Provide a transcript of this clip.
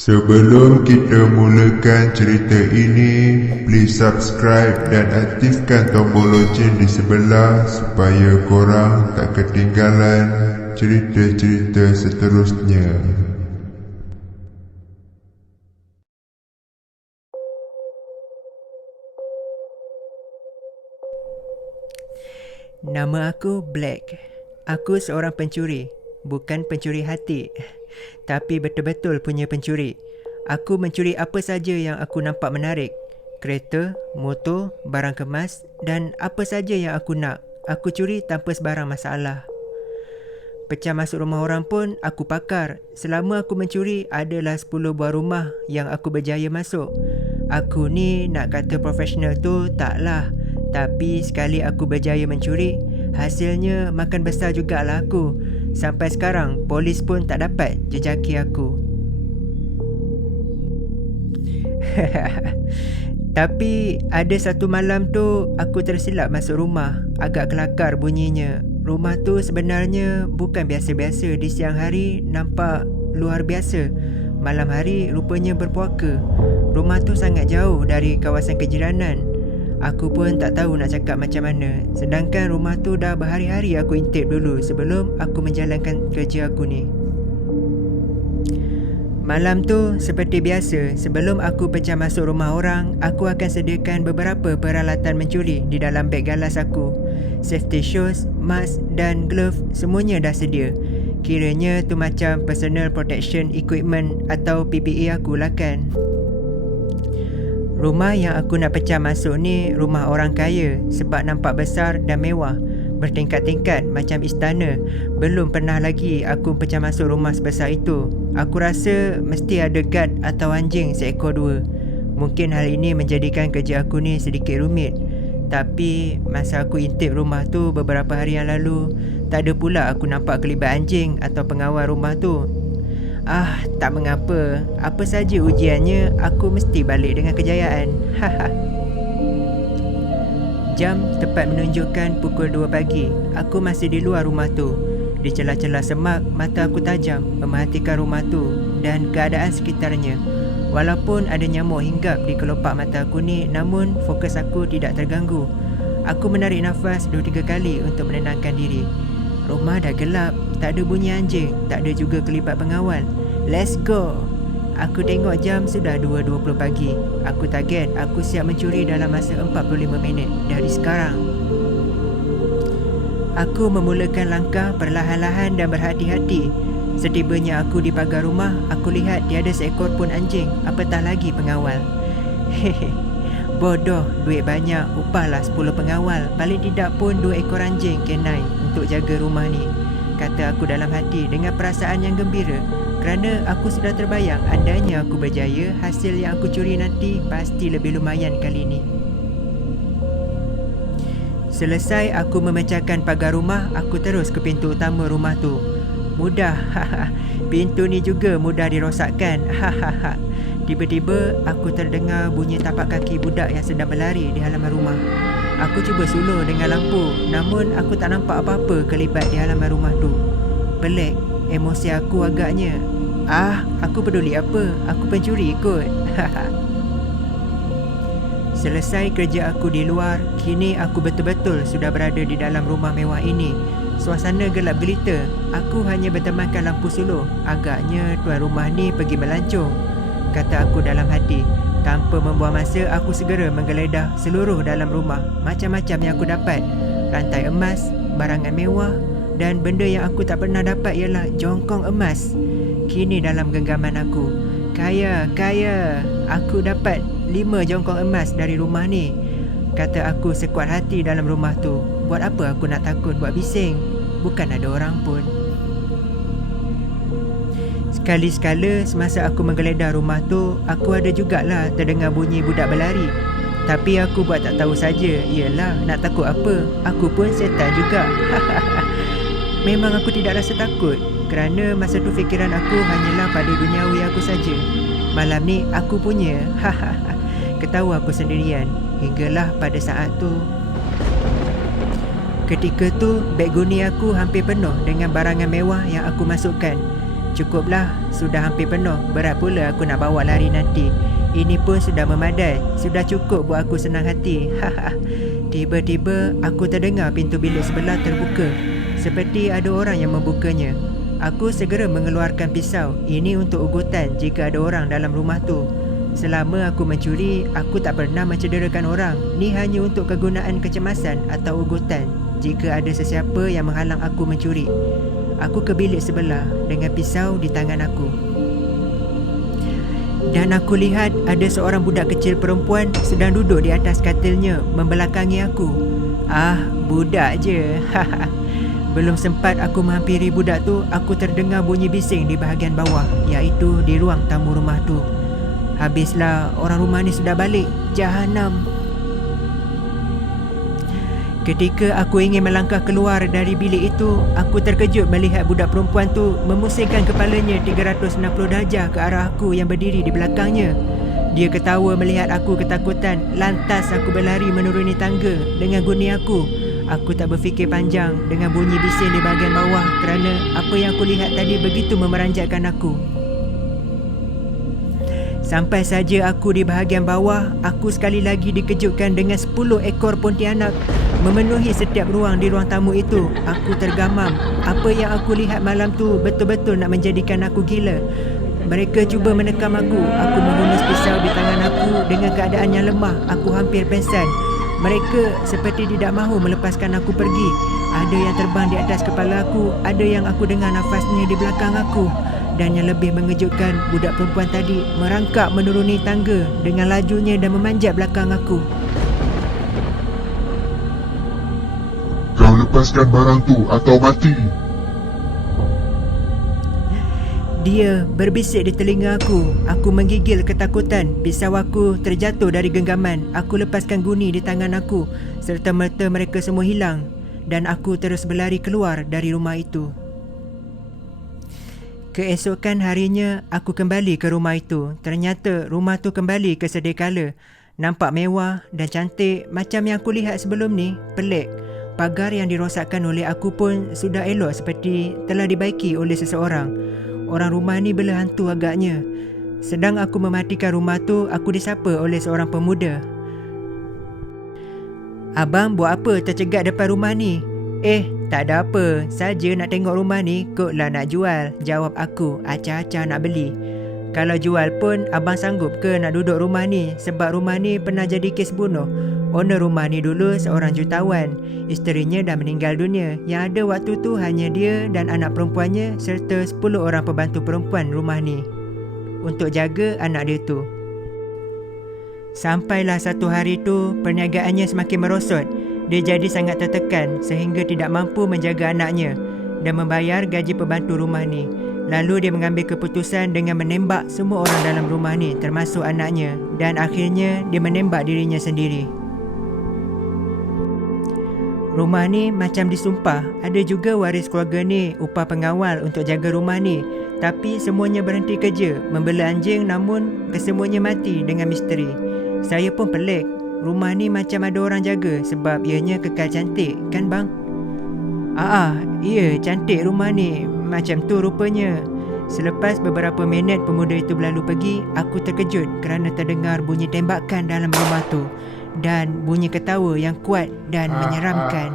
Sebelum kita mulakan cerita ini, please subscribe dan aktifkan tombol loceng di sebelah supaya korang tak ketinggalan cerita-cerita seterusnya. Nama aku Black. Aku seorang pencuri. Bukan pencuri hati, tapi betul-betul punya pencuri. Aku mencuri apa saja yang aku nampak menarik. Kereta, motor, barang kemas dan apa saja yang aku nak. Aku curi tanpa sebarang masalah. Pecah masuk rumah orang pun aku pakar. Selama aku mencuri, adalah 10 buah rumah yang aku berjaya masuk. Aku ni nak kata profesional tu taklah. Tapi sekali aku berjaya mencuri, hasilnya makan besar jugalah aku. Sampai sekarang, polis pun tak dapat jejaki aku. Tapi ada satu malam tu, aku tersilap masuk rumah. Agak kelakar bunyinya. Rumah tu sebenarnya bukan biasa-biasa. Di siang hari nampak luar biasa. Malam hari rupanya berpuaka. Rumah tu sangat jauh dari kawasan kejiranan. Aku pun tak tahu nak cakap macam mana. Sedangkan rumah tu dah berhari-hari aku intip dulu sebelum aku menjalankan kerja aku ni. Malam tu seperti biasa, sebelum aku pecah masuk rumah orang, aku akan sediakan beberapa peralatan mencuri di dalam beg galas aku. Safety shoes, mask dan glove semuanya dah sedia. Kiranya tu macam personal protection equipment atau PPE aku lah kan. Rumah yang aku nak pecah masuk ni rumah orang kaya sebab nampak besar dan mewah. Bertingkat-tingkat macam istana. Belum pernah lagi aku pecah masuk rumah sebesar itu. Aku rasa mesti ada guard atau anjing seekor dua. Mungkin hal ini menjadikan kerja aku ni sedikit rumit. Tapi masa aku intip rumah tu beberapa hari yang lalu, tak ada pula aku nampak kelibat anjing atau pengawal rumah tu. Tak mengapa. Apa saja ujiannya, aku mesti balik dengan kejayaan. Jam tepat menunjukkan pukul 2 pagi. Aku masih di luar rumah tu. Di celah-celah semak, mata aku tajam memerhatikan rumah tu dan keadaan sekitarnya. Walaupun ada nyamuk hinggap di kelopak mata aku ni, namun fokus aku tidak terganggu. Aku menarik nafas 2-3 kali untuk menenangkan diri. Rumah dah gelap, tak ada bunyi anjing, tak ada juga kelibat pengawal. Let's go! Aku tengok jam sudah 2.20 pagi. Aku target aku siap mencuri dalam masa 45 minit dari sekarang. Aku memulakan langkah perlahan-lahan dan berhati-hati. Setibanya aku di pagar rumah, aku lihat tiada seekor pun anjing, apatah lagi pengawal. Hehe. Bodoh, duit banyak, upahlah 10 pengawal. Paling tidak pun 2 ekor anjing kenai untuk jaga rumah ni, kata aku dalam hati dengan perasaan yang gembira. Kerana aku sudah terbayang andainya aku berjaya, hasil yang aku curi nanti pasti lebih lumayan kali ni. Selesai aku memecahkan pagar rumah, aku terus ke pintu utama rumah tu. Mudah, pintu ni juga mudah dirosakkan. Tiba-tiba aku terdengar bunyi tapak kaki budak yang sedang berlari di halaman rumah. Aku cuba suluh dengan lampu, namun aku tak nampak apa-apa kelibat di halaman rumah tu. Pelik, emosi aku agaknya. Aku peduli apa? Aku pencuri kot. Selesai kerja aku di luar, kini aku betul-betul sudah berada di dalam rumah mewah ini. Suasana gelap gelita. Aku hanya bertemankan lampu suluh. Agaknya tuan rumah ni pergi melancong, kata aku dalam hati. Tanpa membuang masa, aku segera menggeledah seluruh dalam rumah. Macam-macam yang aku dapat. Rantai emas, barangan mewah dan benda yang aku tak pernah dapat ialah jongkong emas. Kini dalam genggaman aku. Kaya. Aku dapat 5 jongkong emas dari rumah ni, kata aku sekuat hati dalam rumah tu. Buat apa aku nak takut buat bising? Bukan ada orang pun. Sekali-sekala semasa aku menggeledah rumah tu, aku ada jugalah terdengar bunyi budak berlari. Tapi aku buat tak tahu saja. Yelah, nak takut apa? Aku pun setan juga. Memang aku tidak rasa takut, kerana masa tu fikiran aku hanyalah pada duniawi aku saja. Malam ni aku punya. Ketawa aku sendirian. Hinggalah pada saat tu. Ketika tu, beg guni aku hampir penuh dengan barangan mewah yang aku masukkan. Cukuplah, sudah hampir penuh. Berat pula aku nak bawa lari nanti. Ini pun sudah memadai. Sudah cukup buat aku senang hati. Tiba-tiba aku terdengar pintu bilik sebelah terbuka. Seperti ada orang yang membukanya. Aku segera mengeluarkan pisau. Ini untuk ugutan jika ada orang dalam rumah tu. Selama aku mencuri, aku tak pernah mencederakan orang. Ni hanya untuk kegunaan kecemasan atau ugutan jika ada sesiapa yang menghalang aku mencuri. Aku ke bilik sebelah dengan pisau di tangan aku. Dan aku lihat ada seorang budak kecil perempuan sedang duduk di atas katilnya membelakangi aku. Budak je. Belum sempat aku menghampiri budak tu, aku terdengar bunyi bising di bahagian bawah, iaitu di ruang tamu rumah tu. Habislah, orang rumah ni sudah balik. Jahanam. Ketika aku ingin melangkah keluar dari bilik itu, aku terkejut melihat budak perempuan tu memusingkan kepalanya 360 darjah ke arah aku yang berdiri di belakangnya. Dia ketawa melihat aku ketakutan. Lantas aku berlari menuruni tangga dengan guni aku. Aku tak berfikir panjang dengan bunyi bising di bahagian bawah kerana apa yang aku lihat tadi begitu memeranjatkan aku. Sampai saja aku di bahagian bawah, aku sekali lagi dikejutkan dengan 10 ekor pontianak memenuhi setiap ruang di ruang tamu itu. Aku tergamam. Apa yang aku lihat malam tu betul-betul nak menjadikan aku gila. Mereka cuba menekam aku. Aku menghunus pisau di tangan aku dengan keadaan yang lemah. Aku hampir pengsan. Mereka seperti tidak mahu melepaskan aku pergi. Ada yang terbang di atas kepala aku. Ada yang aku dengar nafasnya di belakang aku. Dan yang lebih mengejutkan, budak perempuan tadi merangkak menuruni tangga dengan lajunya dan memanjat belakang aku. Kau lepaskan barang tu atau mati. Dia berbisik di telinga aku. Aku menggigil ketakutan. Pisau aku terjatuh dari genggaman. Aku lepaskan guni di tangan aku. Serta-merta mereka semua hilang. Dan aku terus berlari keluar dari rumah itu. Keesokan harinya, aku kembali ke rumah itu. Ternyata rumah tu kembali ke sedia kala. Nampak mewah dan cantik macam yang aku lihat sebelum ni. Pelik. Pagar yang dirosakkan oleh aku pun sudah elok seperti telah dibaiki oleh seseorang. Orang rumah ni bela hantu agaknya. Sedang aku mematikan rumah tu, aku disapa oleh seorang pemuda. "Abang buat apa tercegat depan rumah ni?" Tak ada apa. Saja nak tengok rumah ni. Kotlah nak jual, jawab aku. Acah-acah nak beli. Kalau jual pun, abang sanggup ke nak duduk rumah ni? Sebab rumah ni pernah jadi kes bunuh. Owner rumah ni dulu seorang jutawan. Isterinya dah meninggal dunia. Yang ada waktu tu hanya dia dan anak perempuannya serta 10 orang pembantu perempuan rumah ni untuk jaga anak dia tu. Sampailah satu hari tu, perniagaannya semakin merosot. Dia jadi sangat tertekan sehingga tidak mampu menjaga anaknya dan membayar gaji pembantu rumah ni. Lalu dia mengambil keputusan dengan menembak semua orang dalam rumah ni termasuk anaknya, dan akhirnya dia menembak dirinya sendiri. Rumah ni macam disumpah. Ada juga waris keluarga ni upah pengawal untuk jaga rumah ni. Tapi semuanya berhenti kerja membela anjing, namun kesemuanya mati dengan misteri. Saya pun pelik. Rumah ni macam ada orang jaga sebab ianya kekal cantik, kan bang? Iya, cantik rumah ni. Macam tu rupanya. Selepas beberapa minit pemuda itu berlalu pergi, aku terkejut kerana terdengar bunyi tembakan dalam rumah tu dan bunyi ketawa yang kuat dan menyeramkan.